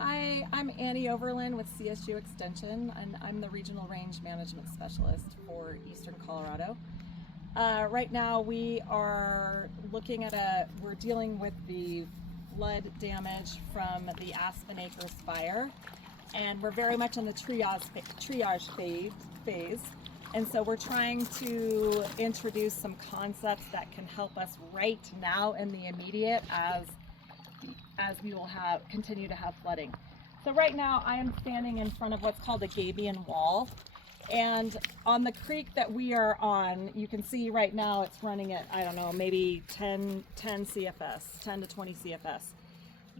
Hi, I'm Annie Overlin with CSU Extension, and I'm the Regional Range Management Specialist for Eastern Colorado. Right now we are looking at we're dealing with the flood damage from the Aspen Acres Fire, and we're very much in the triage phase. And so we're trying to introduce some concepts that can help us right now in the immediate as we will continue to have flooding. So right now I am standing in front of what's called a gabion wall, and on the creek that we are on, you can see right now it's running at, I don't know, maybe 10 CFS, 10 to 20 CFS.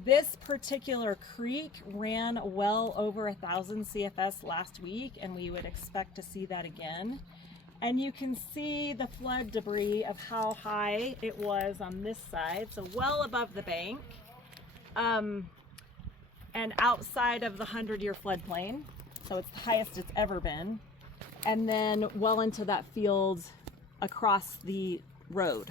This particular creek ran well over 1,000 CFS last week, and we would expect to see that again. And you can see the flood debris of how high it was on this side, so well above the bank. And outside of the 100-year floodplain, so it's the highest it's ever been, and then well into that field across the road.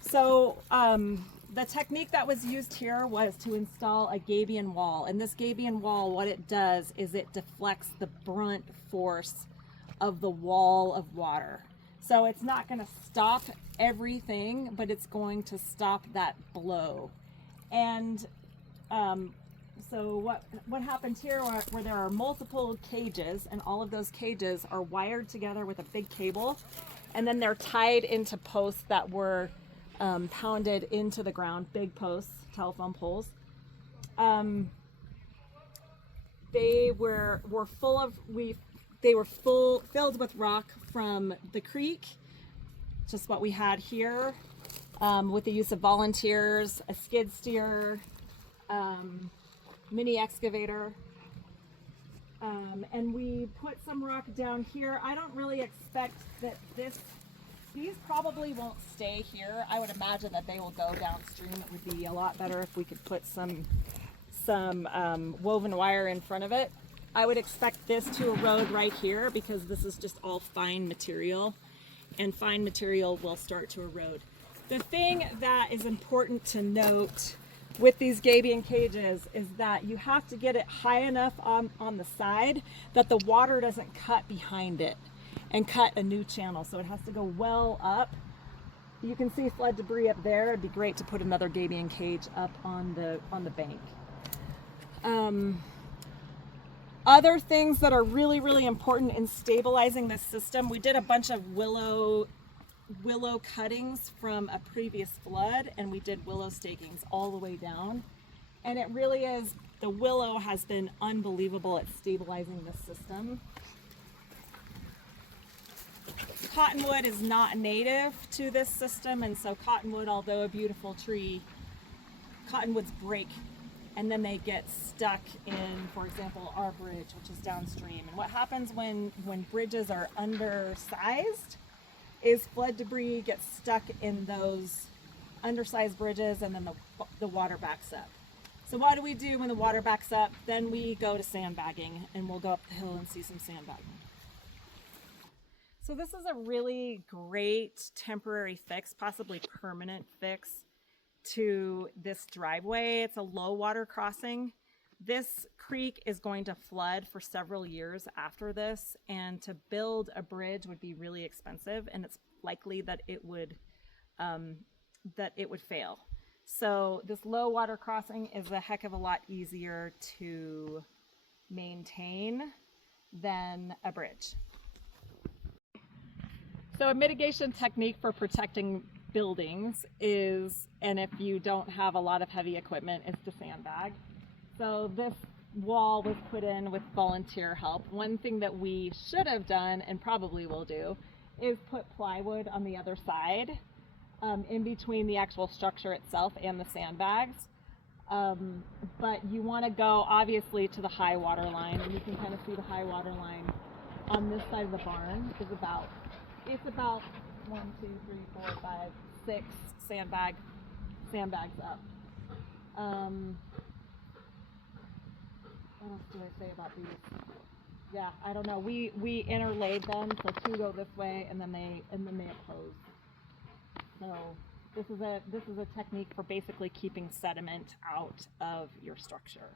So the technique that was used here was to install a gabion wall, and this gabion wall, what it does is it deflects the brunt force of the wall of water. So it's not going to stop everything, but it's going to stop that blow. And so what happens here where there are multiple cages, and all of those cages are wired together with a big cable, and then they're tied into posts that were pounded into the ground, big posts, telephone poles. They were filled with rock from the creek, just what we had here, with the use of volunteers, a skid steer, mini excavator, and we put some rock down here. I don't really expect that these probably won't stay here. I would imagine that they will go downstream. It would be a lot better if we could put some woven wire in front of it. I would expect this to erode right here because this is just all fine material, and fine material will start to erode. The thing that is important to note with these gabion cages is that you have to get it high enough on the side that the water doesn't cut behind it and cut a new channel. So it has to go well up. You can see flood debris up there. It'd be great to put another gabion cage up on the bank. Other things that are really, really important in stabilizing this system, we did a bunch of willow cuttings from a previous flood, and we did willow stakings all the way down, and it really is, the willow has been unbelievable at stabilizing this system. Cottonwood is not native to this system, and so cottonwood, although a beautiful tree, cottonwoods break and then they get stuck in, for example, our bridge, which is downstream. And what happens when bridges are undersized is flood debris gets stuck in those undersized bridges, and then the water backs up. So what do we do when the water backs up? Then we go to sandbagging, and we'll go up the hill and see some sandbagging. So this is a really great temporary fix, possibly permanent fix, to this driveway. It's a low water crossing. This creek is going to flood for several years after this, and to build a bridge would be really expensive, and it's likely that it would fail. So this low water crossing is a heck of a lot easier to maintain than a bridge. So a mitigation technique for protecting buildings is, and if you don't have a lot of heavy equipment, is to sandbag. So this wall was put in with volunteer help. One thing that we should have done, and probably will do, is put plywood on the other side, in between the actual structure itself and the sandbags. But you want to go obviously to the high water line, and you can kind of see the high water line on this side of the barn is about 1, 2, 3, 4, 5, 6 sandbags up. What else do I say about these? Yeah, I don't know. We interlaid them, so two go this way, and then they oppose. So This is a technique for basically keeping sediment out of your structure.